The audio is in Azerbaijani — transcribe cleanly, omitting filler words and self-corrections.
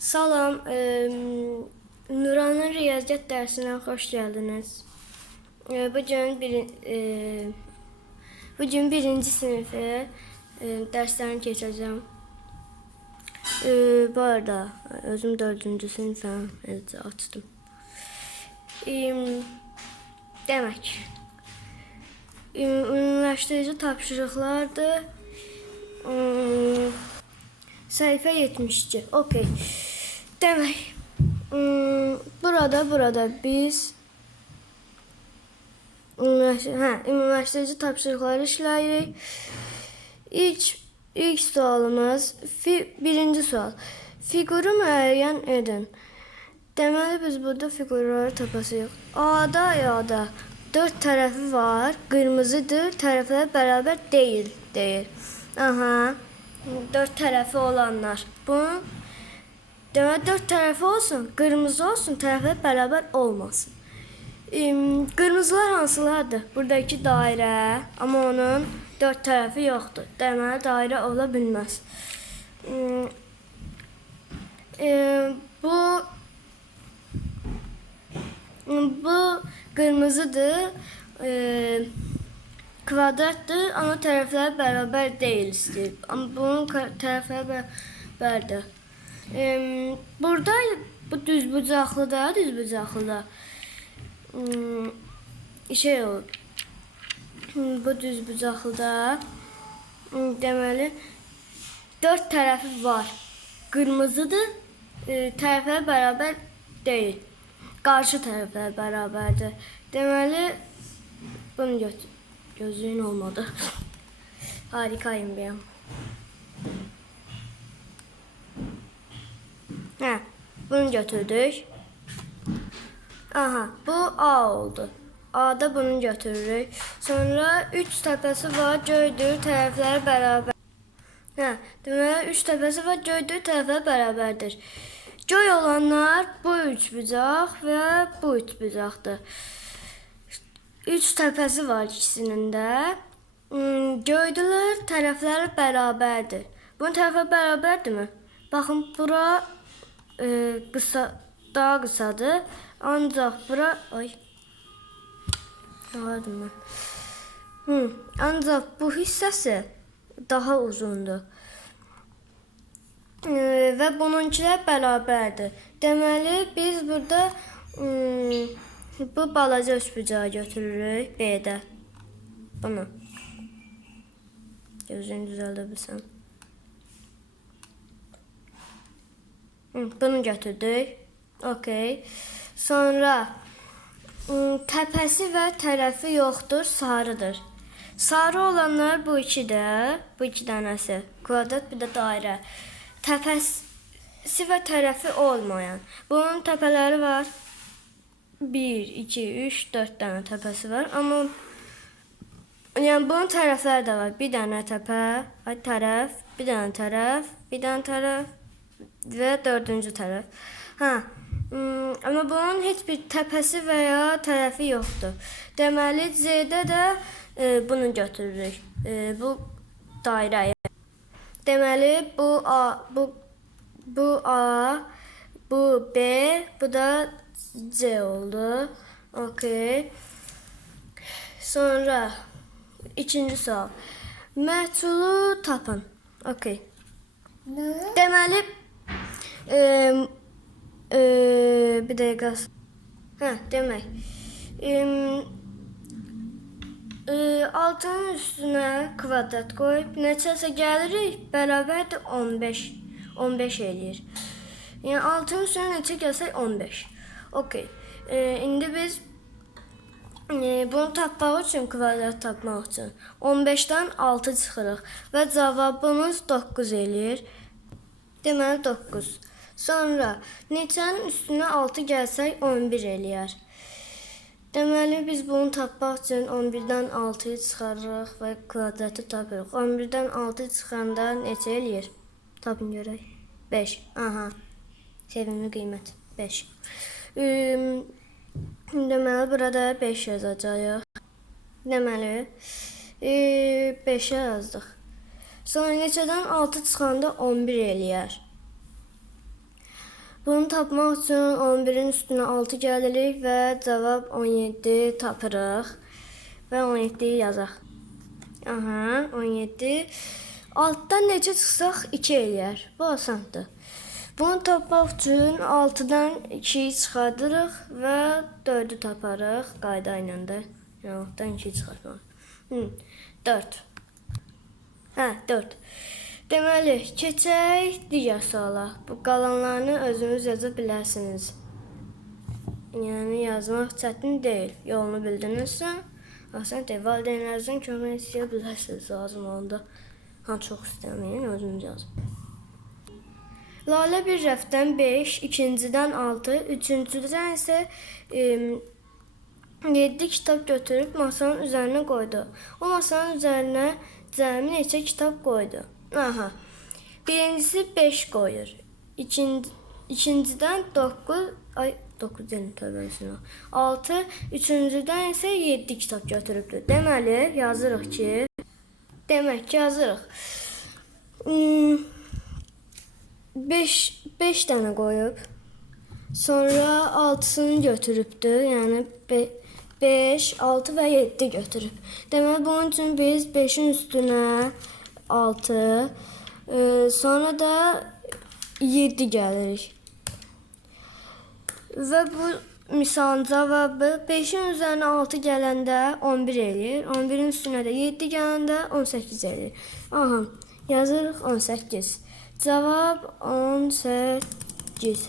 Salam, Nuranın riyaziyyat dərsinə xoş gəldiniz. Bugün birinci sınıfı dərslərini keçəcəm. Bu arada özüm 4-cü sınıfım, açdım. Demək, ümumiləşdirici tapşırıqlardır. Səhifə 72. Okey. Demək, burada biz ümumiləşdirici tapşırıqları işləyirik. İlk sualımız birinci sual. Fiquru müəyyən edin. Deməli biz burada fiqurları tapasıyıq. A'da 4 tərəfi var, qırmızıdır, tərəflər bərabər deyil, deyir. Aha. 4 tərəfi olanlar. Bunun demək 4 tərəfi olsun, qırmızı olsun, tərəflər bərabər olmasın. Qırmızılar hansılardır? Buradakı dairə, amma onun 4 tərəfi yoxdur. Deməli dairə ola bilməz. Bu qırmızıdır. Kvadratdır, amma tərəfləri bərabər deyil istəyir. Amma bunun tərəfləri bərabərdir. Burada bu düzbucaqlıdır, düzbucaqlıda. Şey olur. Bu düzbucaqlıda deməli 4 tərəfi var. Qırmızıdır, tərəfləri bərabər deyil. Qarşı tərəfləri bərabərdir. Deməli bunu götür. Gözlüğün olmadı. Harikayım ben. Bunu götürdük. Aha, bu A oldu. A'da bunu götürürük. Sonra 3 təpəsi var, göydür, tərəfləri bərabər. Deməli 3 təpəsi var, göydür, tərəfləri bərabərdir. Göy olanlar bu üçbucaq və bu üçbucaqdır. 3 təpəsi var ikisinin də. Göydülər, tərəfləri bərabərdir. Bunun tərəfləri bərabərdirmi? Baxın, bura daha qısadır. Ancaq bura... Ay. Nəvardım mən? Ancaq bu hissəsi daha uzundur. Və bununkilər bərabərdir. Deməli, biz burada... Bu balaca üçbucağı götürürük B'də. Bunu. Gözünü düzəldə bilsən. Bunu götürdük. Okey. Sonra təpəsi və tərəfi yoxdur, sarıdır. Sarı olanlar bu ikidə. Bu iki dənəsi. Kvadrat, bir də dairə. Təpəsi və tərəfi olmayan. Bunun təpələri var. 1, 2, 3, 4 dənə təpəsi var. Amma yəni bunun tərəfləri də var. Bir dənə təpə, tərəf, bir dənə tərəf, bir dənə tərəf və 4-cü tərəf. Amma bunun heç bir təpəsi və ya tərəfi yoxdur. Deməli Z'də də bunu götürürük. Bu dairəyə. Deməli bu A, bu A, bu B, bu da C oldu. Okey. Sonra ikinci sual. Məhsulu tapın. Okey. Deməli bir dəqiqə. Demək. Altının üstünə kvadrat qoyub neçəsə gəlirik, bərabərdir 15 eləyir. Yəni altının üstünə neçə gəlsək 15. Okey. İndi biz bunu tapmaq üçün, kvadrat tapmaq üçün 15-dən 6 çıxırıq və cavabımız 9 eləyir. Deməli 9. Sonra neçənin üstünə 6 gəlsək 11 eləyər. Deməli biz bunu tapmaq üçün 11-dən 6-yı çıxarırıq və kvadratı tapırıq. 11-dən 6 çıxanda neçə eləyir? Tapın görək. 5. Aha. Sevimli qiymət. 5. Deməli burada 5 yazacağıq. Deməli 5'e yazdıq. Sonra neçədən 6 çıxanda 11 eləyər. Bunu tapmaq üçün 11-in üstünə 6 gəlirik və cavab 17 tapırıq. Və 17-yi yazaq. Aha, 17. Altdan necə çıxsaq 2 eləyər. Bu asandır. Bunu tapmaq üçün 6-dan 2-yi çıxardırıq və 4-ü taparıq qayda ilə də. Yəni 6-dan 2-yi çıxartmaq. 4. Hə, 4. Deməli, keçək digər suala. Bu qalanlarını özünüz yaza bilərsiniz. Yəni yazmaq çətin deyil. Yolunu bildinizsə, asan deyil. Valideynlərinizdən kömək istəyə bilərsiniz lazım olanda. Çox istəməyin, özünüz yazın. Lalə bir rəfdən 5, ikincidən 6, üçüncüdən isə 7 kitab götürüb masanın üzərinə qoydu. O masanın üzərinə cəmi neçə kitab qoydu? Aha. Birincisi 5 qoyur. İkincidən 9 deyil, tövbəsinə. 6, üçüncüdən isə 7 kitab götürübdür. Deməli, yazırıq ki, yazırıq. 5 dənə qoyub, sonra 6-sını götürübdür, yəni 5, 6 və 7 götürüb. Deməli, bunun üçün biz 5-in üstünə 6, sonra da 7 gəlirik. Və bu misalın cavabı 5-in üzərinə 6 gələndə 11 eləyir, 11-in üstünə də 7 gələndə 18 eləyir. Aha, yazırıq 18. Cavab 18.